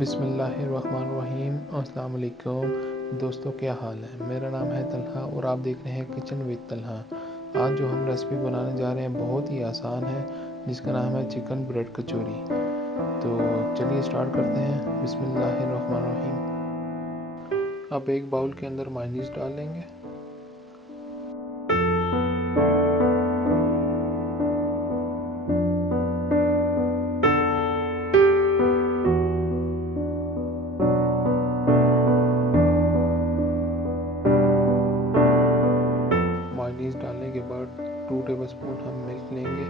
बिस्मिल्लाहिर्रहमानिर्रहीम। अस्सलाम वालेकुम दोस्तों, क्या हाल है। मेरा नाम है तलहा और आप देख रहे हैं किचन विद तलहा। आज जो हम रेसिपी बनाने जा रहे हैं बहुत ही आसान है, जिसका नाम है चिकन ब्रेड कचौरी। तो चलिए स्टार्ट करते हैं। बिस्मिल्लाहिर्रहमानिर्रहीम। अब एक बाउल के अंदर मायोनीज डाल लेंगे। मायोनीज डालने के बाद 2 टेबलस्पून हम मिल्क लेंगे।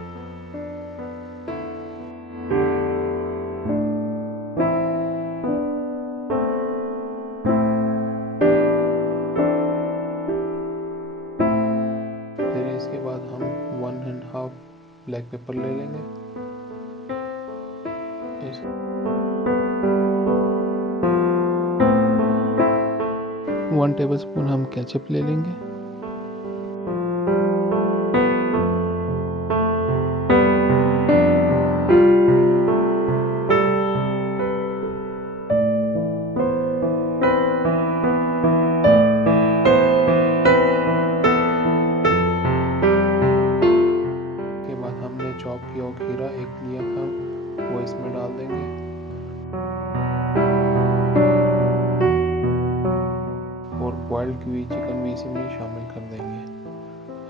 फिर इसके बाद हम 1½ ब्लैक पेपर ले लेंगे। 1 टेबलस्पून हम केचप ले लेंगे। हमने चॉप किया हुआ खीरा एक लिया था, वो इसमें डाल देंगे। और बॉइल्ड की हुई चिकन भी इसी में शामिल कर देंगे।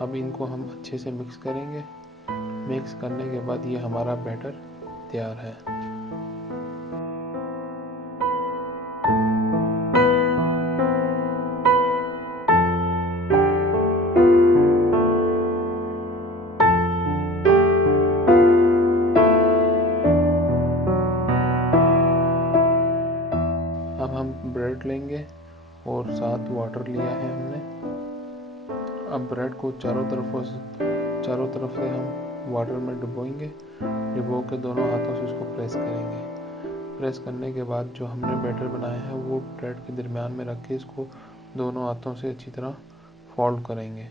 अब इनको हम अच्छे से मिक्स करेंगे। मिक्स करने के बाद ये हमारा बैटर तैयार है। अब हम ब्रेड लेंगे और साथ वाटर लिया है हमने। अब ब्रेड को चारों तरफ से हम वाटर में डुबोएंगे। डुबो के दोनों हाथों से उसको प्रेस करेंगे। प्रेस करने के बाद जो हमने बैटर बनाया है वो ब्रेड के दरमियान में रख के इसको दोनों हाथों से अच्छी तरह फोल्ड करेंगे।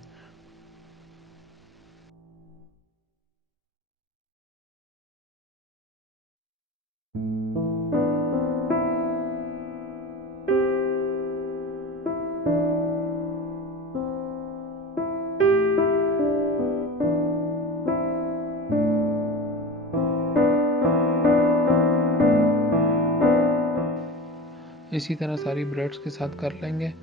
इसी तरह सारी ब्रेड्स के साथ कर लेंगे।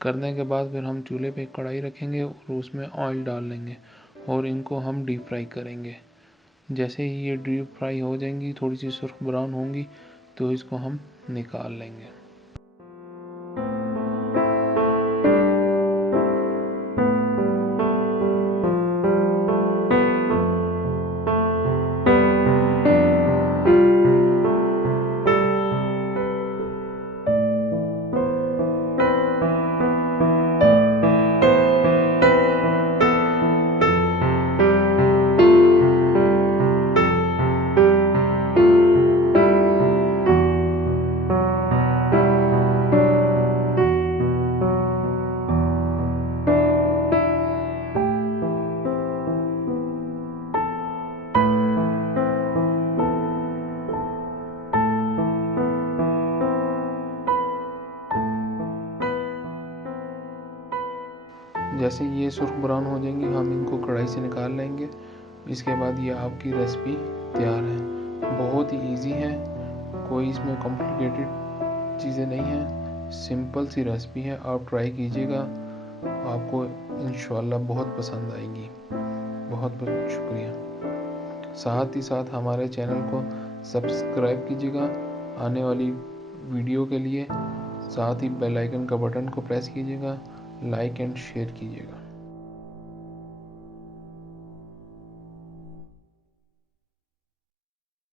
करने के बाद फिर हम चूल्हे पे कढ़ाई रखेंगे और उसमें ऑयल डाल लेंगे और इनको हम डीप फ्राई करेंगे। जैसे ही ये डीप फ्राई हो जाएंगी, थोड़ी सी सुर्ख ब्राउन होंगी, तो इसको हम निकाल लेंगे। जैसे ये सुर्ख ब्राउन हो जाएंगी, हम इनको कढ़ाई से निकाल लेंगे। इसके बाद ये आपकी रेसिपी तैयार है। बहुत ही इजी है, कोई इसमें कॉम्प्लिकेटेड चीज़ें नहीं हैं, सिंपल सी रेसिपी है। आप ट्राई कीजिएगा, आपको इंशाल्लाह बहुत पसंद आएगी। बहुत बहुत शुक्रिया। साथ ही साथ हमारे चैनल को सब्सक्राइब कीजिएगा आने वाली वीडियो के लिए। साथ ही बेल आइकन का बटन को प्रेस कीजिएगा, लाइक एंड शेयर कीजिएगा।